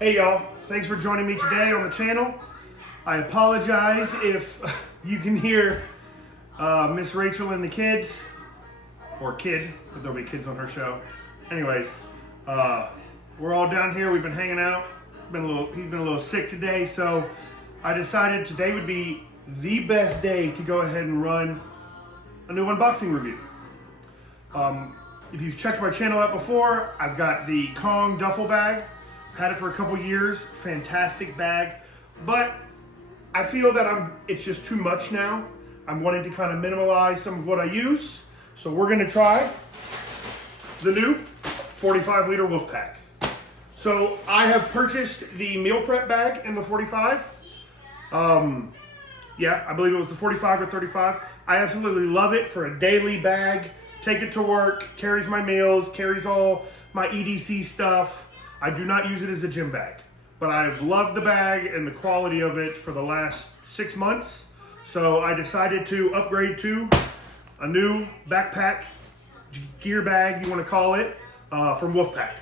Hey y'all, thanks for joining me today on the channel. I apologize if you can hear Miss Rachel and the kids, or kid, but there'll be kids on her show. Anyways, we're all down here, we've been hanging out. He's been a little sick today, so I decided today would be the best day to go ahead and run a new unboxing review. If you've checked my channel out before, I've got the Kong duffel bag. Had it for a couple years, fantastic bag, but I feel that it's just too much now. I'm wanting to kind of minimalize some of what I use, so we're gonna try the new 45-liter Wolfpack. So I have purchased the meal prep bag in the 45. Yeah, I believe it was the 45 or 35. I absolutely love it for a daily bag. Take it to work, carries my meals, carries all my EDC stuff. I do not use it as a gym bag, but I've loved the bag and the quality of it for the last 6 months. So I decided to upgrade to a new backpack, gear bag, you want to call it, from Wolfpack.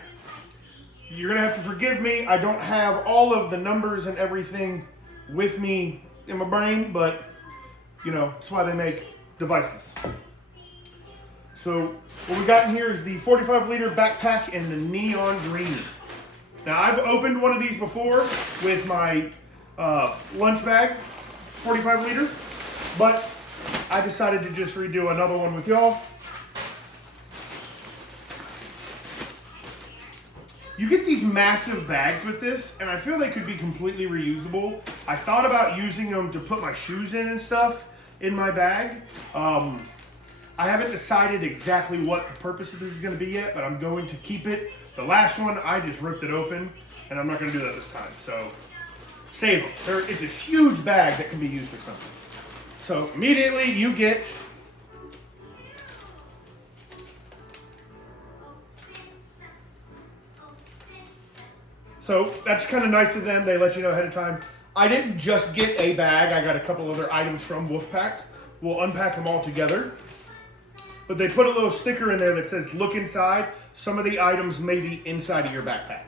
You're gonna have to forgive me. I don't have all of the numbers and everything with me in my brain, but you know, that's why they make devices. So what we got in here is the 45-liter backpack in the neon green. Now I've opened one of these before with my lunch bag, 45-liter, but I decided to just redo another one with y'all. You get these massive bags with this, and I feel they could be completely reusable. I thought about using them to put my shoes in and stuff in my bag. I haven't decided exactly what the purpose of this is going to be yet, but I'm going to keep it. The last one, I just ripped it open, and I'm not going to do that this time. So save them. It's a huge bag that can be used for something. So immediately you get so that's kind of nice of them. They let you know ahead of time. I didn't just get a bag. I got a couple other items from Wolfpack. We'll unpack them all together. But they put a little sticker in there that says, look inside. Some of the items may be inside of your backpack.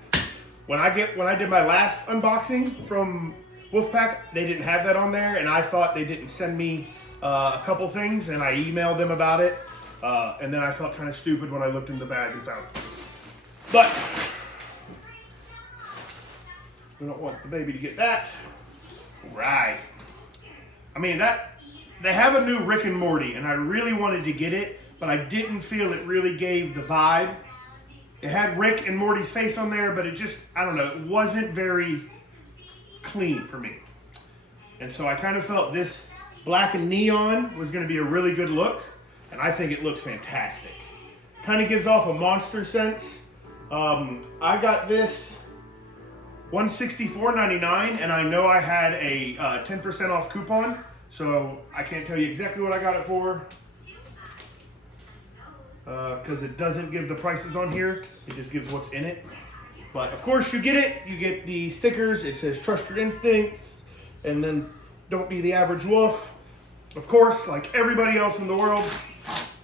When I did my last unboxing from Wolfpack, they didn't have that on there, and I thought they didn't send me a couple things, and I emailed them about it, and then I felt kind of stupid when I looked in the bag and found it. But we don't want the baby to get that. Right. I mean, they have a new Rick and Morty, and I really wanted to get it, but I didn't feel it really gave the vibe. It had Rick and Morty's face on there, but it just, I don't know, it wasn't very clean for me. And so I kind of felt this black and neon was going to be a really good look, and I think it looks fantastic. Kind of gives off a monster sense. I got this $164.99, and I know I had a 10% off coupon, so I can't tell you exactly what I got it for. Because it doesn't give the prices on here, it just gives what's in it. But of course you get it, you get the stickers, it says trust your instincts, and then don't be the average wolf. Of course, like everybody else in the world,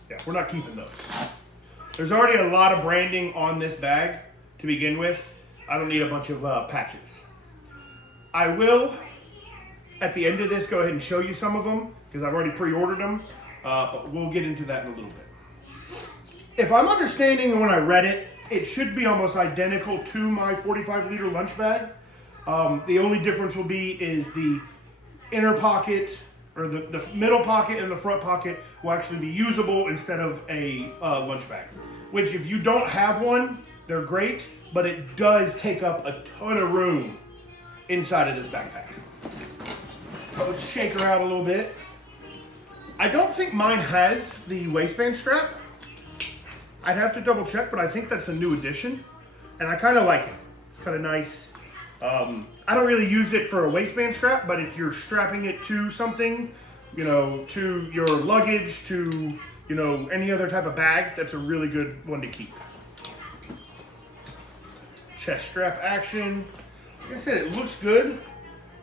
yeah, we're not keeping those. There's already a lot of branding on this bag to begin with. I don't need a bunch of patches. I will, at the end of this, go ahead and show you some of them, because I've already pre-ordered them, but we'll get into that in a little bit. If I'm understanding when I read it, it should be almost identical to my 45-liter lunch bag. The only difference will be is the inner pocket, or the middle pocket and the front pocket will actually be usable instead of a lunch bag. Which if you don't have one, they're great, but it does take up a ton of room inside of this backpack. So let's shake her out a little bit. I don't think mine has the waistband strap. I'd have to double check, but I think that's a new addition, and I kind of like it. It's kind of nice. I don't really use it for a waistband strap, but if you're strapping it to something, you know, to your luggage, to, you know, any other type of bags, that's a really good one to keep. Chest strap action. Like I said, it looks good.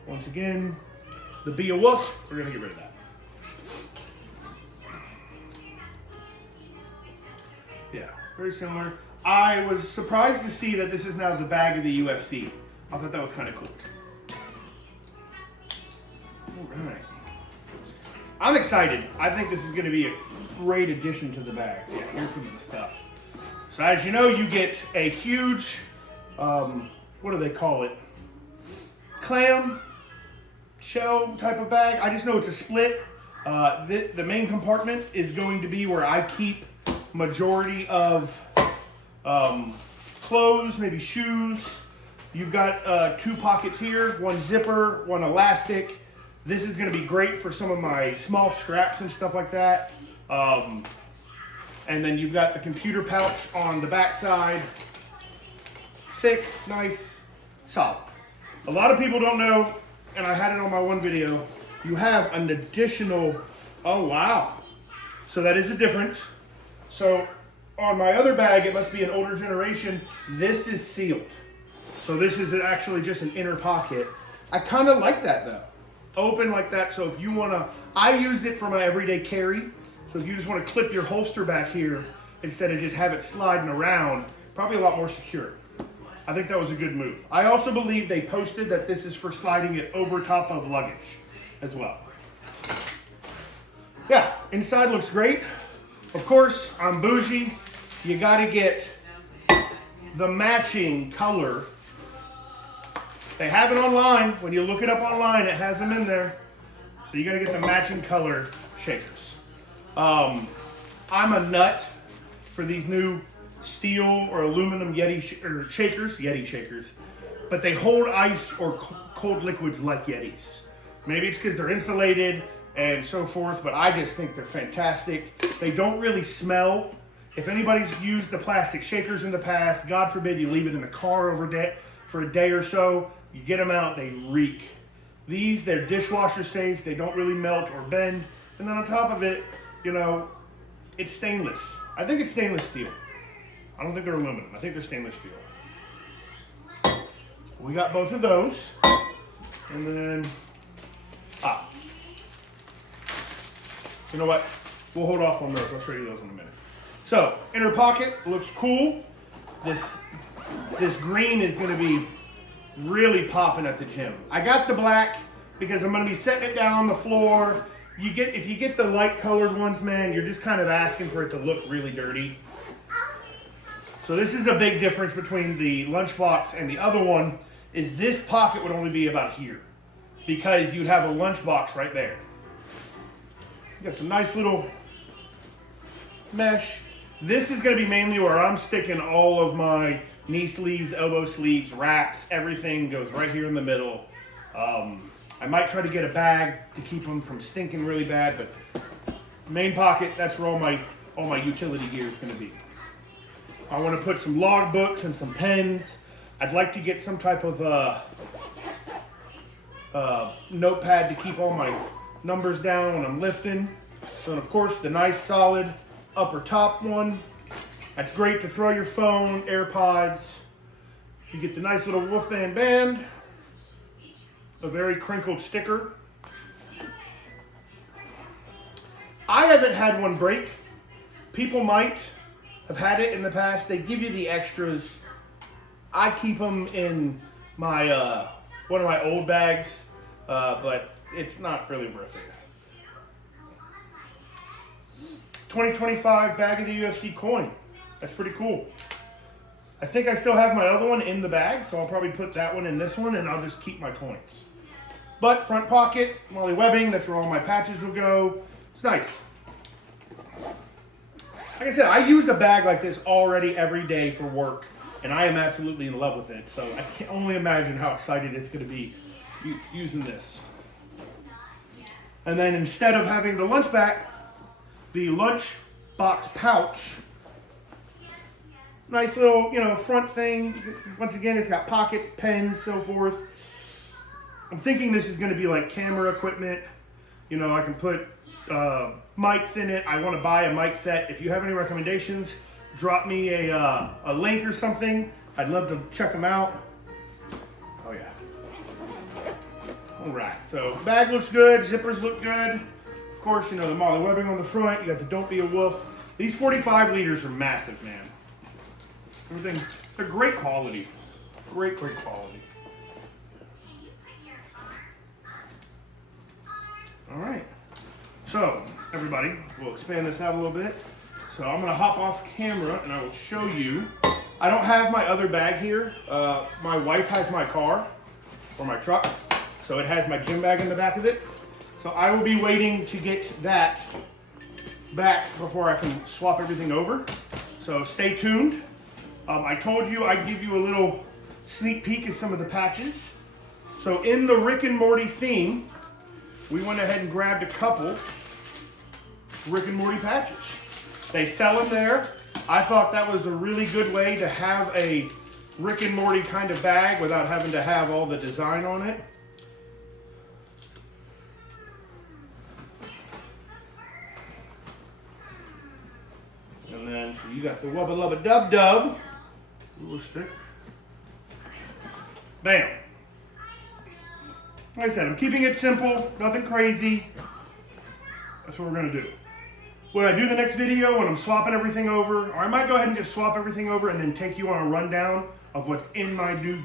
Once again, the Be a Wolf, we're gonna get rid of that. Yeah, very similar. I was surprised to see that this is now the bag of the UFC. I thought that was kind of cool. All right. I'm excited. I think this is going to be a great addition to the bag. Yeah, here's some of the stuff. So as you know, you get a huge, what do they call it? Clam shell type of bag. I just know it's a split. The main compartment is going to be where I keep majority of clothes, maybe shoes. You've got 2 pockets here, 1 zipper, 1 elastic. This is going to be great for some of my small straps and stuff like that. And then you've got the computer pouch on the back side. Thick, nice, solid. A lot of people don't know, and I had it on my one video, you have an additional, oh wow. So that is a difference. So on my other bag, it must be an older generation, this is sealed. So this is actually just an inner pocket. I kind of like that though. Open like that, so if you wanna, I use it for my everyday carry. So if you just wanna clip your holster back here, instead of just have it sliding around, probably a lot more secure. I think that was a good move. I also believe they posted that this is for sliding it over top of luggage as well. Yeah, inside looks great. Of course, I'm bougie. You gotta get the matching color. They have it online. When you look it up online, it has them in there. So you gotta get the matching color shakers. I'm a nut for these new steel or aluminum Yeti shakers, but they hold ice or cold liquids like Yetis. Maybe it's because they're insulated and so forth, but I just think they're fantastic. They don't really smell. If anybody's used the plastic shakers in the past, God forbid you leave it in the car for a day or so, you get them out, they reek. These, they're dishwasher safe, they don't really melt or bend, and then on top of it, you know, it's stainless. I think it's stainless steel. I don't think they're aluminum. I think they're stainless steel. We got both of those. And then, you know what? We'll hold off on those. I'll show you those in a minute. So, inner pocket looks cool. This green is gonna be really popping at the gym. I got the black because I'm gonna be setting it down on the floor. If you get the light colored ones, man, you're just kind of asking for it to look really dirty. So this is a big difference between the lunchbox and the other one, is this pocket would only be about here because you'd have a lunchbox right there. You got some nice little mesh. This is gonna be mainly where I'm sticking all of my knee sleeves, elbow sleeves, wraps, everything goes right here in the middle. I might try to get a bag to keep them from stinking really bad, but main pocket, that's where all my utility gear is gonna be. I want to put some log books and some pens. I'd like to get some type of notepad to keep all my numbers down when I'm lifting. So, and of course, the nice solid upper top one. That's great to throw your phone, AirPods. You get the nice little Wolfpack band, a very crinkled sticker. I haven't had one break. People might have had it in the past. They give you the extras. I keep them in my one of my old bags, but it's not really worth it. 2025 bag of the UFC coin. That's pretty cool. I think I still have my other one in the bag, so I'll probably put that one in this one, and I'll just keep my coins. But front pocket, Molly webbing, that's where all my patches will go. It's nice. Like I said, I use a bag like this already every day for work, and I am absolutely in love with it. So I can only imagine how excited it's going to be using this. And then instead of having the lunch box pouch, nice little, front thing. Once again, it's got pockets, pens, so forth. I'm thinking this is going to be like camera equipment. I can put mics in it. I want to buy a mic set. If you have any recommendations, drop me a link or something. I'd love to check them out. Oh yeah. All right, so bag looks good. Zippers look good. Of course, the Molly webbing on the front. You got the Don't Be a Wolf. These 45 liters are massive, man. Everything, they're great quality. Great quality. everybody. We'll expand this out a little bit. So I'm gonna hop off camera and I will show you. I don't have my other bag here. My wife has my car or my truck, so it has my gym bag in the back of it. So I will be waiting to get that back before I can swap everything over. So stay tuned. I told you I'd give you a little sneak peek of some of the patches. So in the Rick and Morty theme, we went ahead and grabbed a couple Rick and Morty patches. They sell them there. I thought that was a really good way to have a Rick and Morty kind of bag without having to have all the design on it. And then so you got the Wubba Lubba Dub Dub. Little stick. Bam. Like I said, I'm keeping it simple, nothing crazy. That's what we're gonna do. When I do the next video, when I'm swapping everything over, or I might go ahead and just swap everything over and then take you on a rundown of what's in my new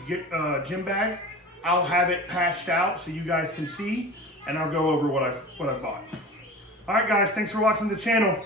gym bag. I'll have it patched out so you guys can see, and I've go over what I've bought. All right, guys, thanks for watching the channel.